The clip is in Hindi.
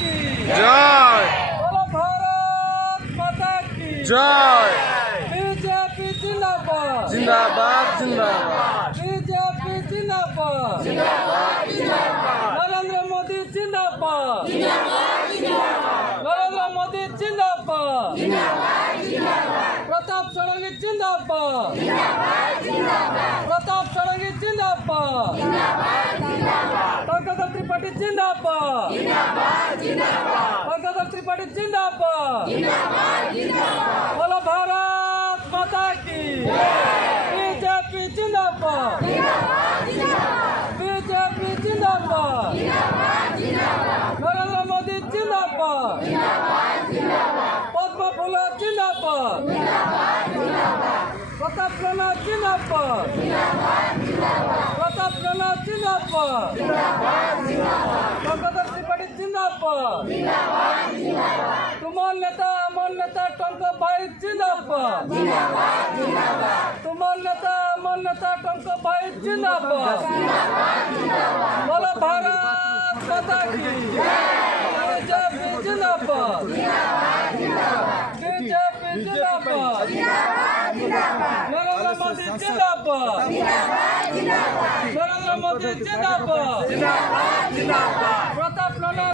की जय। बोलो भारत माता की जय। बीजेपी जिंदाबाद जिंदाबाद जिंदाबाद बीजेपी जिंदाबाद नरेंद्र मोदी जिंदाबाद नरेंद्र मोदी जिंदाबाद प्रताप षडंगी जिंदाबाद प्रताप षडंगी जिंदाबाद पंकज त्रिपाठी जिंदाबाद पंकज त्रिपाठी जिंदाबाद बोलो भारत माता की बीजेपी जिंदाबाद बीजेपी जिंदाबाद नरेंद्र मोदी जिंदाबाद पद्म फूल जिंदाबाद प्रताप राणा जिंदाबाद प्रताप राणा जिंदाबाद पंकज त्रिपाठी जिंदाबाद तुमार नेता अमर नेता टंक भाई जिंदाबाद तुमार नेता अमर नेता टंक भाई जिंदाबाद बोलो भारत माता की बीजेपी जिंदाबाद बीजेपी जिंदाबाद नरेंद्र मोदी जिंदाबाद नरेंद्र मोदी जिंदाबाद प्रताप राणा